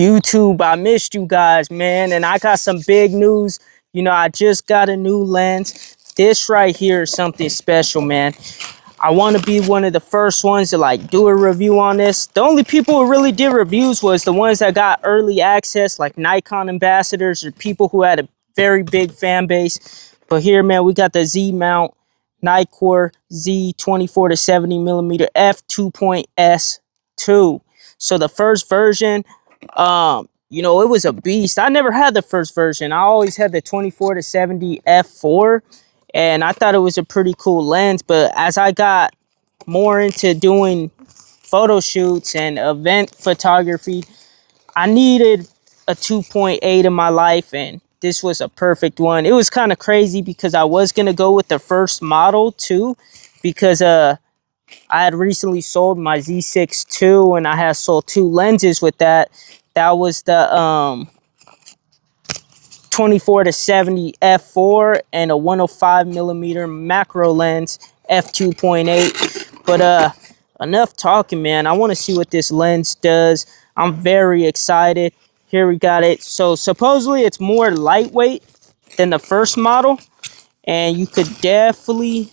YouTube, I missed you guys, man. And I got some big news. You know, I just got a new lens. This right here is something special, man. I want to be one of the first ones to like do a review on this. The only people who really did reviews was the ones that got early access, like Nikon ambassadors or people who had a very big fan base. But here, man, we got the Z mount Nikon Z 24 to 70 millimeter f2.S2. So the first version, you know, it was a beast. I never had the first version. I always had the 24 to 70 f4, and I thought it was a pretty cool lens. But as I got more into doing photo shoots and event photography, I needed a 2.8 in my life, and this was a perfect one. It was kind of crazy because I was gonna go with the first model too, because I had recently sold my Z6 II, and I had sold 2 lenses with that. That was the 24 to 70 f4 and a 105 millimeter macro lens f2.8. But enough talking, man. I want to see what this lens does. I'm very excited. Here we got it. So supposedly it's more lightweight than the first model, and you could definitely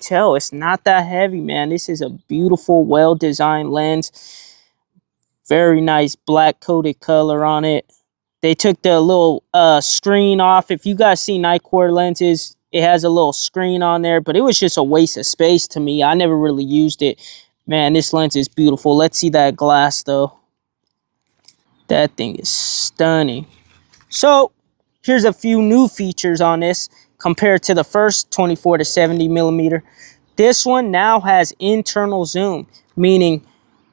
tell it's not that heavy, man. This is a beautiful, well-designed lens. Very nice black coated color on it. They took the little screen off. If you guys see Nikon lenses, it has a little screen on there, but it was just a waste of space to me. I never really used it. Man, this lens is beautiful. Let's see that glass though. That thing is stunning. So here's a few new features on this compared to the first 24 to 70 millimeter. This one now has internal zoom, meaning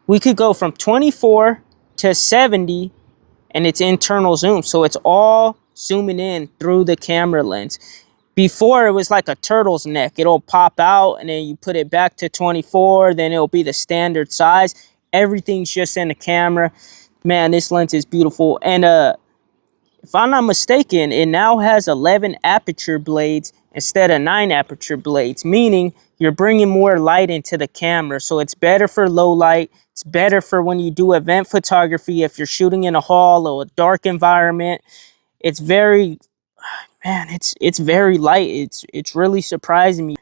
we could go from 24 to 70 and it's internal zoom. So it's all zooming in through the camera lens. Before it was like a turtle's neck. It'll pop out and then you put it back to 24, then it'll be the standard size. Everything's just in the camera. Man, this lens is beautiful. And if I'm not mistaken, it now has 11 aperture blades instead of 9 aperture blades, meaning you're bringing more light into the camera. So it's better for low light. It's better for when you do event photography, if you're shooting in a hall or a dark environment. It's very, man, it's very light. It's really surprising me.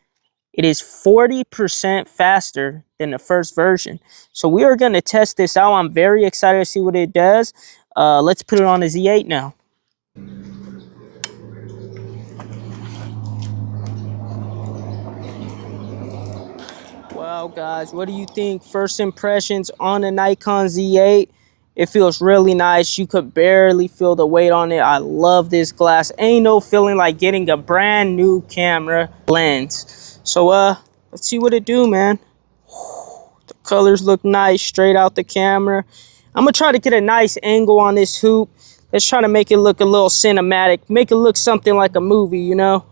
It is 40% faster than the first version. So we are going to test this out. I'm very excited to see what it does. Let's put it on the Z8 now. Wow, guys, what do you think? First impressions on the Nikon Z8. It feels really nice. You could barely feel the weight on it. I love this glass. Ain't no feeling like getting a brand new camera lens. So let's see what it do, man. The colors look nice straight out the camera. I'm gonna try to get a nice angle on this hoop. Let's try to make it look a little cinematic, make it look something like a movie, you know.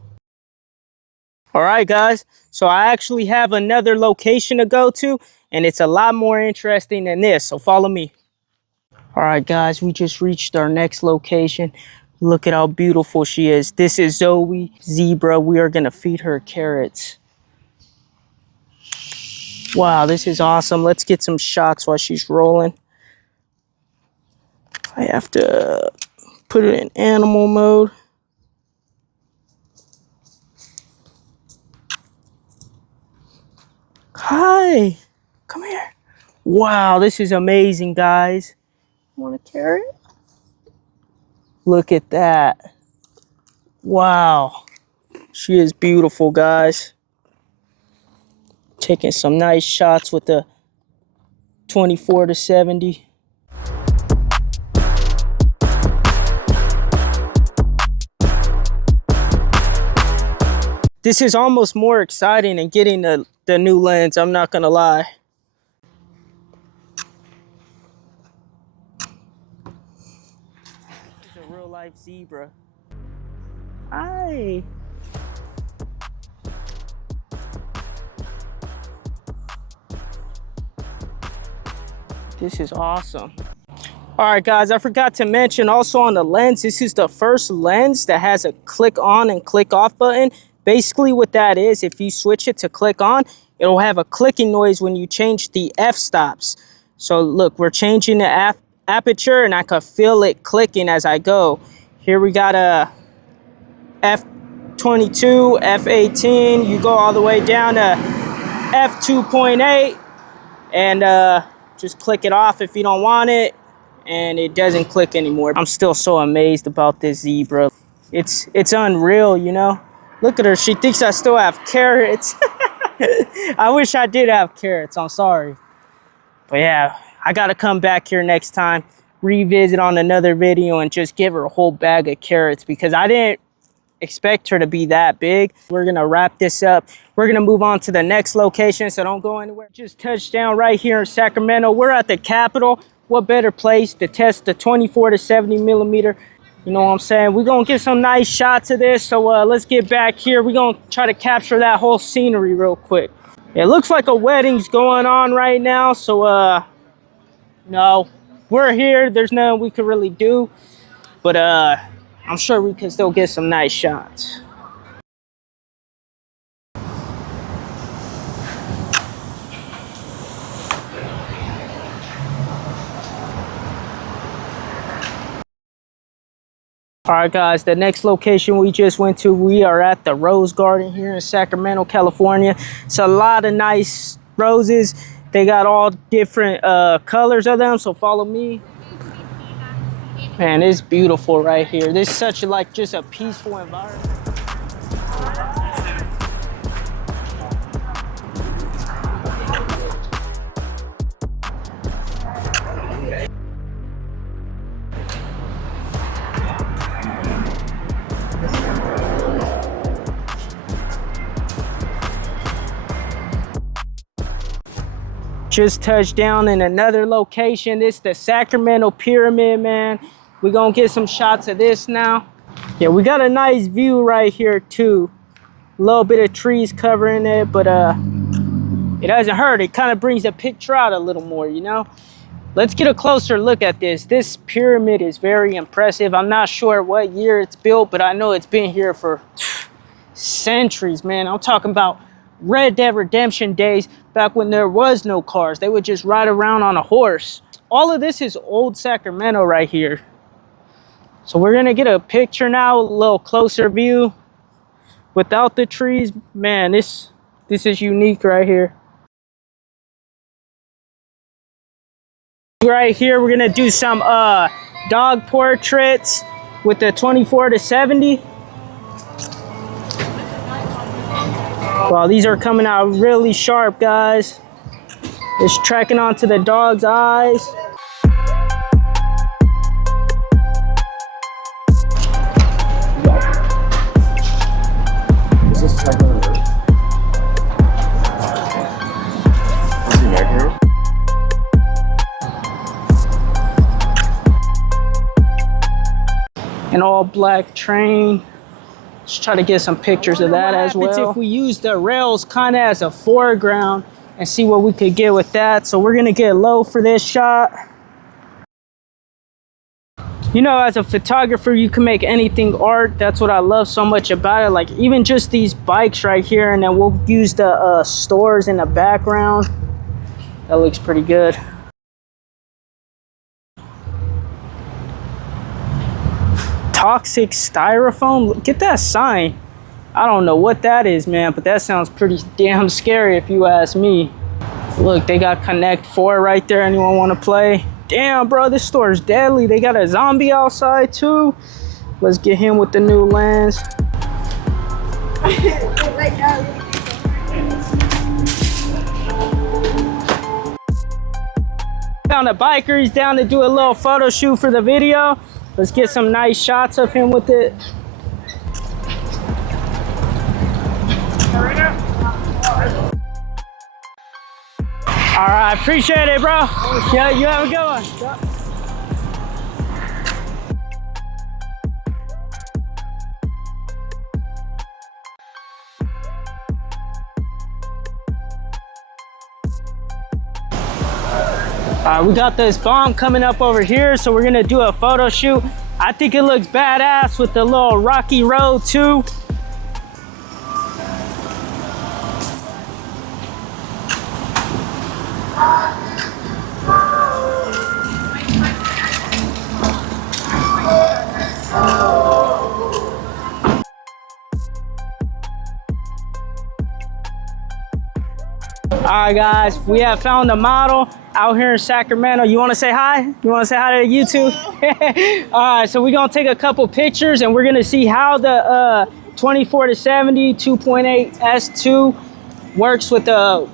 All right, guys, so I actually have another location to go to, and it's a lot more interesting than this, so follow me. All right, guys, we just reached our next location. Look at how beautiful she is. This is Zoe Zebra. We are gonna feed her carrots. Wow, this is awesome. Let's get some shots while she's rolling. I have to put it in animal mode. Hi, come here. Wow, this is amazing, guys. Want a carrot? Look at that. Wow, she is beautiful, guys. Taking some nice shots with the 24 to 70. This is almost more exciting than getting the new lens, I'm not gonna lie. This is a real life zebra. Hi. This is awesome. All right, guys, I forgot to mention also on the lens, this is the first lens that has a click on and click off button. Basically what that is, if you switch it to click on, it'll have a clicking noise when you change the f-stops. So look, we're changing the aperture, and I could feel it clicking as I go. Here we got a f22, f18. You go all the way down to f2.8, and just click it off if you don't want it, and it doesn't click anymore. I'm still so amazed about this zebra. It's unreal, you know. Look at her. She thinks I still have carrots. I wish I did have carrots. I'm sorry. But yeah, I got to come back here next time, revisit on another video, and just give her a whole bag of carrots, because I didn't expect her to be that big. We're going to wrap this up. We're going to move on to the next location, so don't go anywhere. Just touched down right here in Sacramento. We're at the Capitol. What better place to test the 24 to 70 millimeter? You know what I'm saying? We're going to get some nice shots of this. So let's get back here. We're going to try to capture that whole scenery real quick. It looks like a wedding's going on right now. So, no, we're here. There's nothing we could really do. But I'm sure we can still get some nice shots. All right, guys, the next location we just went to, we are at the Rose Garden here in Sacramento, California. It's a lot of nice roses. They got all different colors of them, so follow me. Man, it's beautiful right here. This is such like just a peaceful environment. Just touched down in another location. This is the Sacramento Pyramid, man. We're gonna get some shots of this now. Yeah, we got a nice view right here too. A little bit of trees covering it, but it doesn't hurt. It kind of brings the picture out a little more, you know? Let's get a closer look at this. This pyramid is very impressive. I'm not sure what year it's built, but I know it's been here for centuries, man. I'm talking about Red Dead Redemption days, back when there was no cars. They would just ride around on a horse. All of this is old Sacramento right here. So we're gonna get a picture now, a little closer view without the trees. Man, this is unique right here. Right here, we're gonna do some dog portraits with the 24 to 70. Wow, these are coming out really sharp, guys. It's tracking onto the dog's eyes. Is this tracking on Earth? Is he accurate? An all black train. Let's try to get some pictures of that as well. If we use the rails kind of as a foreground and see what we could get with that. So we're gonna get low for this shot. You know, as a photographer, you can make anything art. That's what I love so much about it. Like even just these bikes right here, and then we'll use the stores in the background. That looks pretty good. Toxic styrofoam, get that sign. I don't know what that is, man, but that sounds pretty damn scary if you ask me. Look, they got Connect 4 right there. Anyone want to play? Damn, bro, this store is deadly. They got a zombie outside too. Let's get him with the new lens. Found a biker. He's down to do a little photo shoot for the video. Let's get some nice shots of him with it. All right, appreciate it, bro. Yeah, you have a good one. We got this bomb coming up over here, so we're gonna do a photo shoot. I think it looks badass with the little rocky road too. right, guys, we have found a model out here in Sacramento. You want to say hi? You want to say hi to YouTube? All right, so we're going to take a couple pictures and we're going to see how the 24-70 2.8 S2 works with a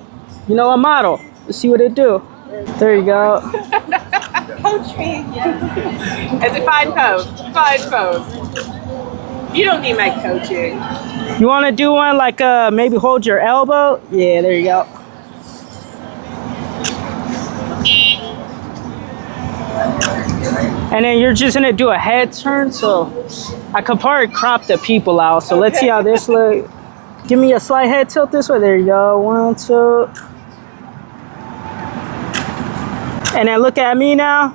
model. Let's see what it do. There you go. Coach me. It's a fine pose. Fine pose. You don't need my coaching. You want to do one like maybe hold your elbow? Yeah, there you go. And then you're just gonna do a head turn, so I could probably crop the people out. So let's see how this look. Give me a slight head tilt this way. There you go. 1, 2. And then look at me now.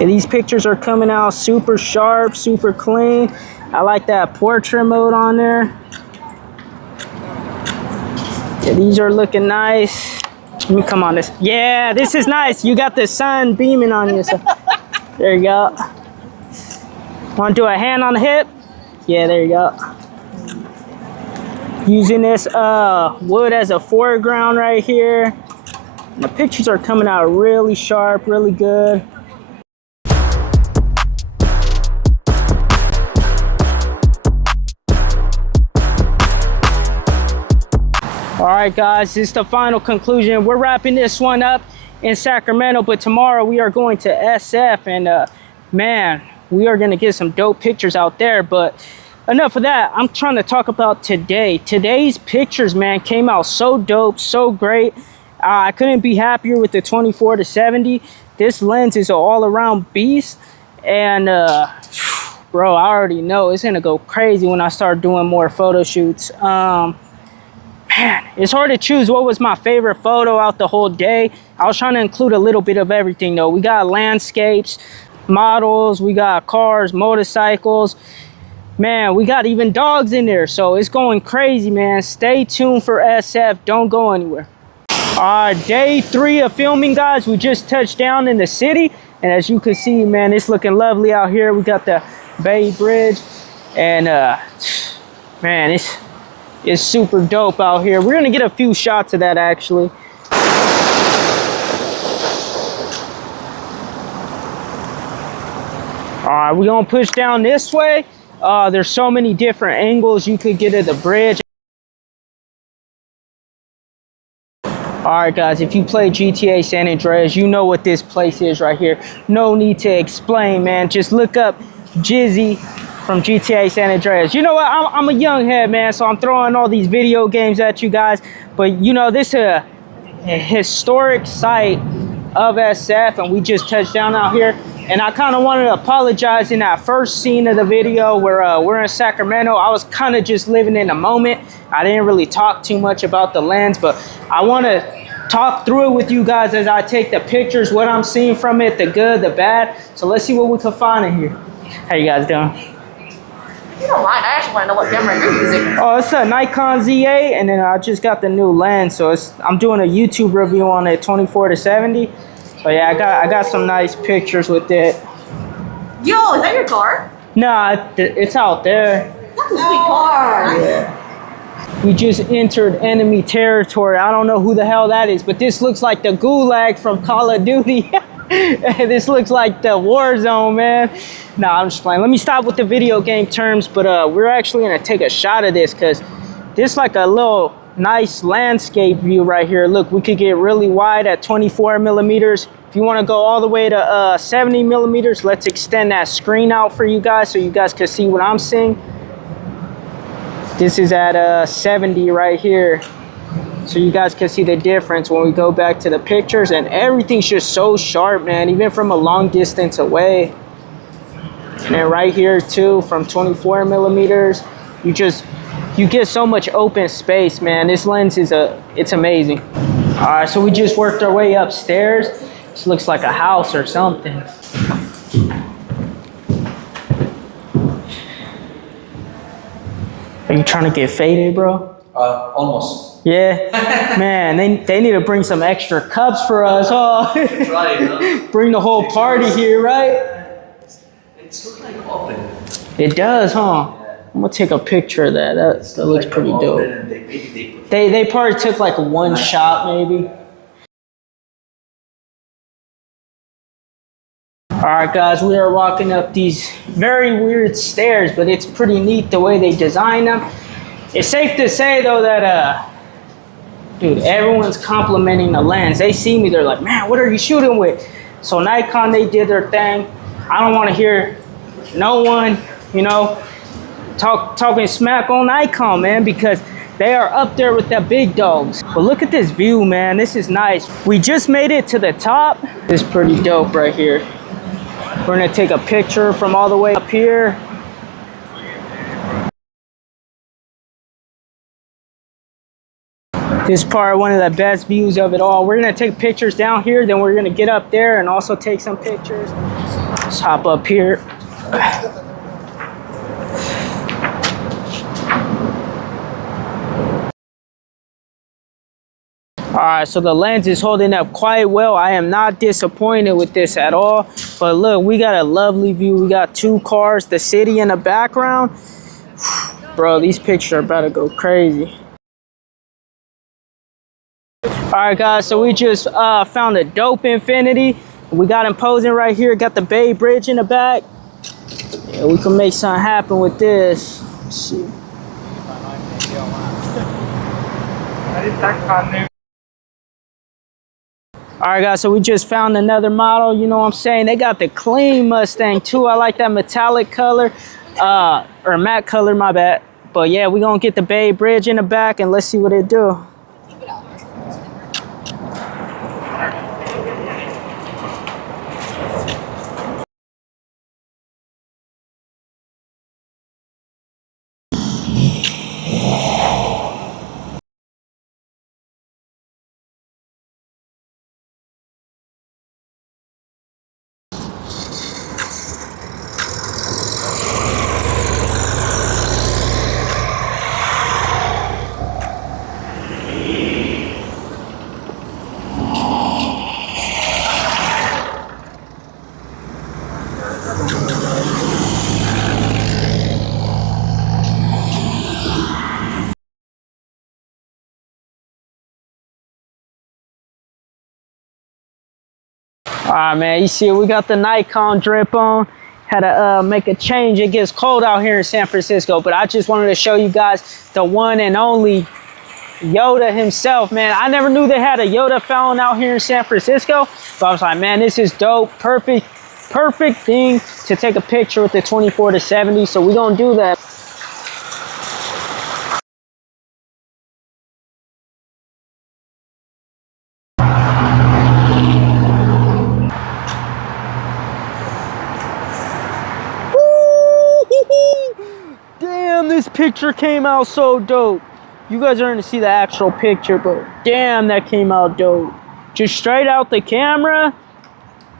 And these pictures are coming out super sharp, super clean. I like that portrait mode on there. Yeah, these are looking nice. Let me come on this. Yeah, this is nice. You got the sun beaming on you. So there you go. Want to do a hand on the hip? Yeah, there you go. Using this wood as a foreground right here. And the pictures are coming out really sharp, really good. All right, guys, this is the final conclusion. We're wrapping this one up in Sacramento, but tomorrow we are going to SF, and man, we are gonna get some dope pictures out there. But enough of that. I'm trying to talk about today. Today's pictures, man, came out so dope, so great. I couldn't be happier with the 24-70. This lens is an all-around beast, and bro, I already know it's gonna go crazy when I start doing more photo shoots. Man, it's hard to choose what was my favorite photo out the whole day. I was trying to include a little bit of everything though. We got landscapes, models, we got cars, motorcycles. Man, we got even dogs in there, so it's going crazy, man. Stay tuned for SF. Don't go anywhere. Day 3 of filming, guys. We just touched down in the city, and as you can see, man, it's looking lovely out here. We got the Bay Bridge, and man, it's super dope out here. We're gonna get a few shots of that actually. All right, we're gonna push down this way. There's so many different angles you could get at the bridge. All right, guys, if you play GTA San Andreas, you know what this place is right here. No need to explain, man. Just look up Jizzy from GTA San Andreas. You know what? I'm a young head, man, so I'm throwing all these video games at you guys. But you know, this is a historic site of SF, and we just touched down out here. And I kind of wanted to apologize in that first scene of the video where we're in Sacramento. I was kind of just living in the moment. I didn't really talk too much about the lens, but I want to talk through it with you guys as I take the pictures, what I'm seeing from it, the good, the bad. So let's see what we can find in here. How you guys doing? You don't mind. I actually want to know what camera you're using. Oh, it's a Nikon Z8, and then I just got the new lens. So I'm doing a YouTube review on it, 24-70. So yeah, I got some nice pictures with it. Yo, is that your car? Nah, it's out there. That's a sweet car. Yeah. We just entered enemy territory. I don't know who the hell that is, but this looks like the gulag from Call of Duty. This looks like the war zone, man. Nah, I'm just playing. Let me stop with the video game terms, but we're actually gonna take a shot of this because this like a little nice landscape view right here. Look, we could get really wide at 24 millimeters. If you want to go all the way to 70 millimeters, let's extend that screen out for you guys so you guys can see what I'm seeing. This is at 70 right here, so you guys can see the difference when we go back to the pictures, and everything's just so sharp, man, even from a long distance away. And then right here too, from 24 millimeters, you get so much open space, man. This lens it's amazing. All right, so we just worked our way upstairs. This looks like a house or something. Are you trying to get faded, bro? Almost. Yeah, man, they need to bring some extra cups for us, huh? Right, huh? Bring the whole party here, right? It's looking like open. It does, huh? I'm gonna take a picture of that. That looks pretty dope. They probably took like one shot maybe. All right, guys, we are walking up these very weird stairs, but it's pretty neat the way they design them. It's safe to say though that dude, everyone's complimenting the lens. They see me, they're like, man, what are you shooting with? So Nikon, they did their thing. I don't want to hear no one, you know, talking smack on Nikon, man, because they are up there with the big dogs. But look at this view, man. This is nice. We just made it to the top. This is pretty dope right here. We're gonna take a picture from all the way up here. This is probably one of the best views of it all. We're gonna take pictures down here, then we're gonna get up there and also take some pictures. Let's hop up here. All right, so the lens is holding up quite well. I am not disappointed with this at all. But look, we got a lovely view. We got two cars, the city in the background. Bro, these pictures are about to go crazy. All right, guys, so we just found a dope infinity. We got him posing right here. Got the Bay Bridge in the back. Yeah, we can make something happen with this. Let's see. All right, guys, so we just found another model. You know what I'm saying? They got the clean Mustang too. I like that metallic color, or matte color, my bad. But yeah, we're gonna get the Bay Bridge in the back and let's see what it do. All right, man, you see we got the Nikon drip on. Had to make a change. It gets cold out here in San Francisco, but I just wanted to show you guys the one and only Yoda himself, man. I never knew they had a Yoda fountain out here in San Francisco, but I was like, man, this is dope. Perfect thing to take a picture with the 24-70, so we're gonna do that. Damn, this picture came out so dope. You guys are gonna see the actual picture, but damn, that came out dope. Just straight out the camera,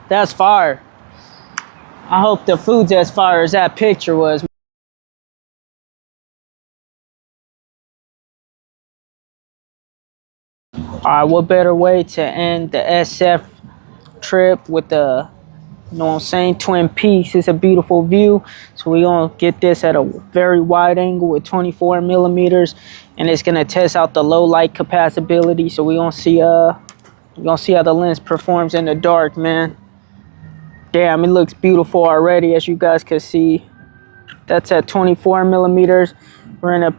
that's fire. I hope the food's as fire as that picture was. All right, what better way to end the SF trip with the, you know what I'm saying, Twin Peaks. It's a beautiful view. So we're gonna get this at a very wide angle with 24 millimeters, and it's gonna test out the low light capacity. So we're gonna see how the lens performs in the dark, man. Damn, it looks beautiful already, as you guys can see. That's at 24 millimeters. We're gonna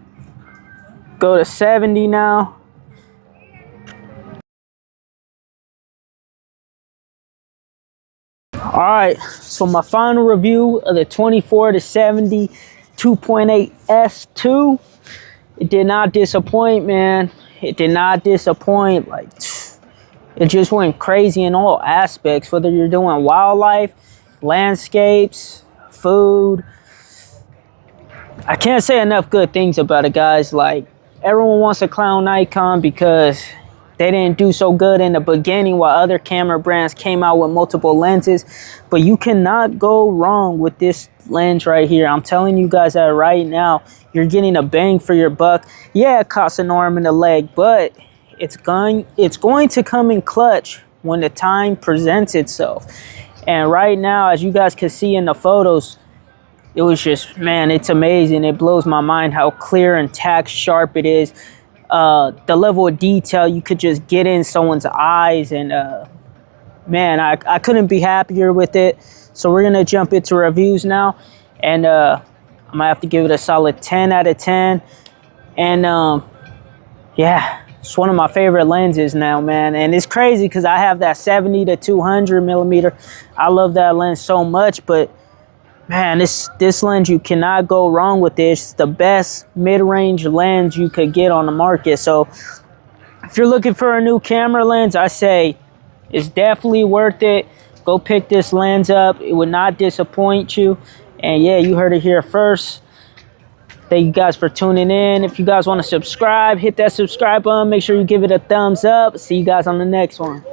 go to 70 now. All right, so my final review of the 24-70 2.8 S2. It did not disappoint, man. It did not disappoint. Like, it just went crazy in all aspects, whether you're doing wildlife, landscapes, food. I can't say enough good things about it, guys. Like, everyone wants to clown Nikon because they didn't do so good in the beginning while other camera brands came out with multiple lenses. But you cannot go wrong with this lens right here. I'm telling you guys that right now. You're getting a bang for your buck. Yeah, it costs an arm and a leg, but it's going to come in clutch when the time presents itself. And right now, as you guys can see in the photos, it was just, man, it's amazing. It blows my mind how clear and tack sharp it is. The level of detail you could just get in someone's eyes, and man, I couldn't be happier with it. So we're gonna jump into reviews now, and I'm gonna have to give it a solid 10 out of 10. And yeah, it's one of my favorite lenses now, man. And it's crazy because I have that 70 to 200 millimeter. I love that lens so much, but man, this lens, you cannot go wrong with this. It's the best mid-range lens you could get on the market. So if you're looking for a new camera lens, I say it's definitely worth it. Go pick this lens up. It would not disappoint you. And yeah, you heard it here first. Thank you guys for tuning in. If you guys want to subscribe, hit that subscribe button. Make sure you give it a thumbs up. See you guys on the next one.